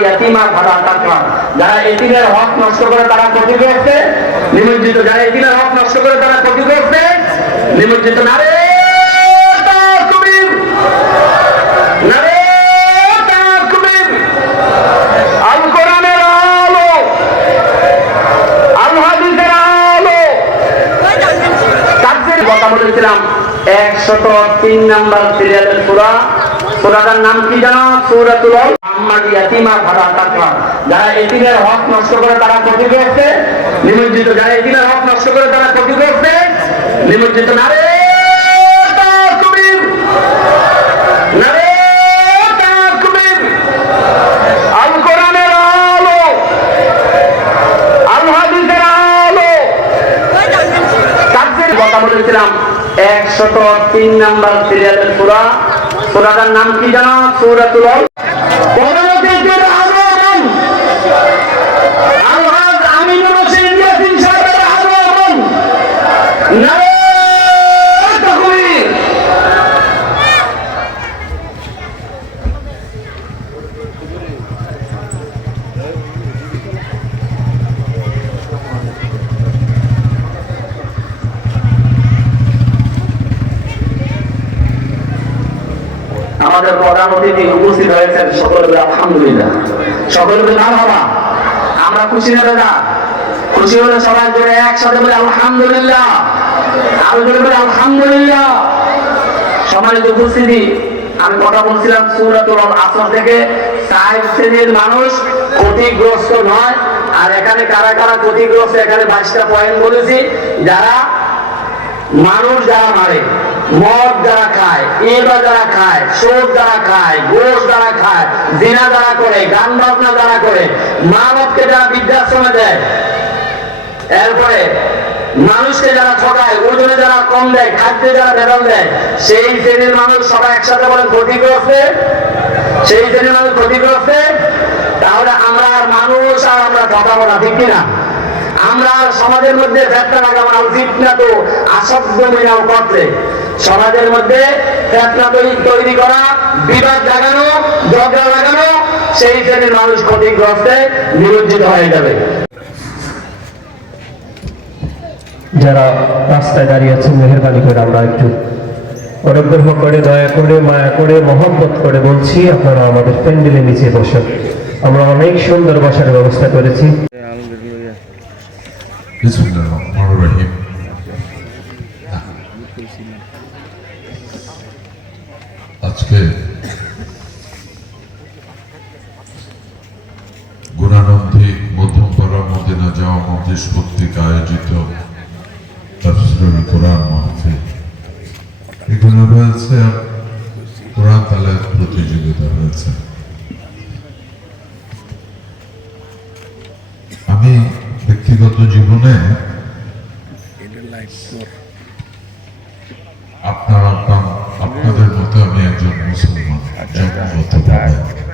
ইয়াতীমা ফালা তাকহার, যারা এতিমের হক নষ্ট করে তারা ক্ষতিগ্রস্ত নিমজ্জিত, যারা এতিমের হক নষ্ট করে তারা ক্ষতিগ্রস্ত নিমজ্জিত। নারে তাকবীর, নারে তাকবীর। আল কোরআনের আলো, আল হাদিসের আলো। তাফসীর কথা বলেছিলাম 103 নাম্বার সিরিয়ালের সূরা, সূরাটার নাম কি জানো? সূরাতুল আম্মাল ইয়াতীমা ফালা তাকহার, যারা এতিমের হক নষ্ট করে তারা ক্ষতিগ্রস্ত নিমজ্জিত, যারা এতিমের হক নষ্ট করে তারা ক্ষতিগ্রস্ত নিমজ্জিত। নারে তাকবীর, নারে তাকবীর। আল কোরআনের আলো, আল হাদিসের আলো। তাফসীর কথা বলেছিলাম 103 নাম্বার সিরিয়ালের সূরা, সূরাটার নাম কি জানো? সূরাতুল পরবর্তীদের আগমন, আলহাজ আমিনুর রশিদ ইয়াসিন সাহেবের আগমন। নারে তাকবীর। আমাদের প্রধান অতিথি উপস্থিত হয়েছেন, সকলে আলহামদুলিল্লাহ, সকলে মারহাবা। আমরা খুশি না দাদা? খুশি হলে সবাই জোরে একসাথে বলে আলহামদুলিল্লাহ, আরো জোরে বলে আলহামদুলিল্লাহ। সম্মানিত উপস্থিতি, আমি কথা বলছিলাম সূরাতুল আসর থেকে 60 শ্রেণীর মানুষ ক্ষতিগ্রস্ত নয়। আর এখানে কারা কারা ক্ষতিগ্রস্ত, এখানে 22টা পয়েন্ট বলেছি। যারা মানুষ যারা মারে, মদ যারা খায়, ইবা যারা খায়, সুদ যারা খায়, ঘুষ যারা খায়, জিনা যারা করে, গান বাজনা যারা করে, মা বাপকে যারা বৃদ্ধাশ্রমে দেয়, এরপরে মানুষকে যারা ঠকায়, ওজনে যারা কম দেয়, খাদ্যে যারা ভেজাল দেয়, সেই শ্রেণীর মানুষ সবাই একসাথে বলেন ক্ষতিগ্রস্ত। সেই শ্রেণীর মানুষ ক্ষতিগ্রস্ত। তাহলে আমরা আর মানুষ আর আমরা ঠকাবো না, ঠিক কিনা? আমরা সমাজের মধ্যে ফেতনা লাগাবো না। ফিতনা তো আশব্দ মিনাল করতে, সমাজের মধ্যে ফেতনা তৈরি করা, বিবাদ লাগানো, ঝগড়া লাগানো, সেই শ্রেণীর মানুষ ক্ষতিগ্রস্তে নিমজ্জিত হয়ে যাবে। যারা রাস্তায় দাঁড়িয়ে আছেন, মেহেরবানি করে আমরা একটু অনুগ্রহ করে, দয়া করে, মায়া করে, মহব্বত করে বলছি, আপনারা আমাদের প্যান্ডেলের নিচে বসেন। আমরা অনেক সুন্দর বসার ব্যবস্থা করেছি। বিসমিল্লাহির আজকে গুণানন্দী মধ্যমপাড়া মদিনা যাওয়া মজলিস কর্তৃক আয়োজিত তাফসীরুল কোরআন মাহফিল, এখানে রয়েছে কোরআন তালাওয়াত প্রতিযোগিতা রয়েছে। আমি ব্যক্তিগত জীবনে আপনাদের মতো আমি একজন মুসলমান জন্মগতভাবে।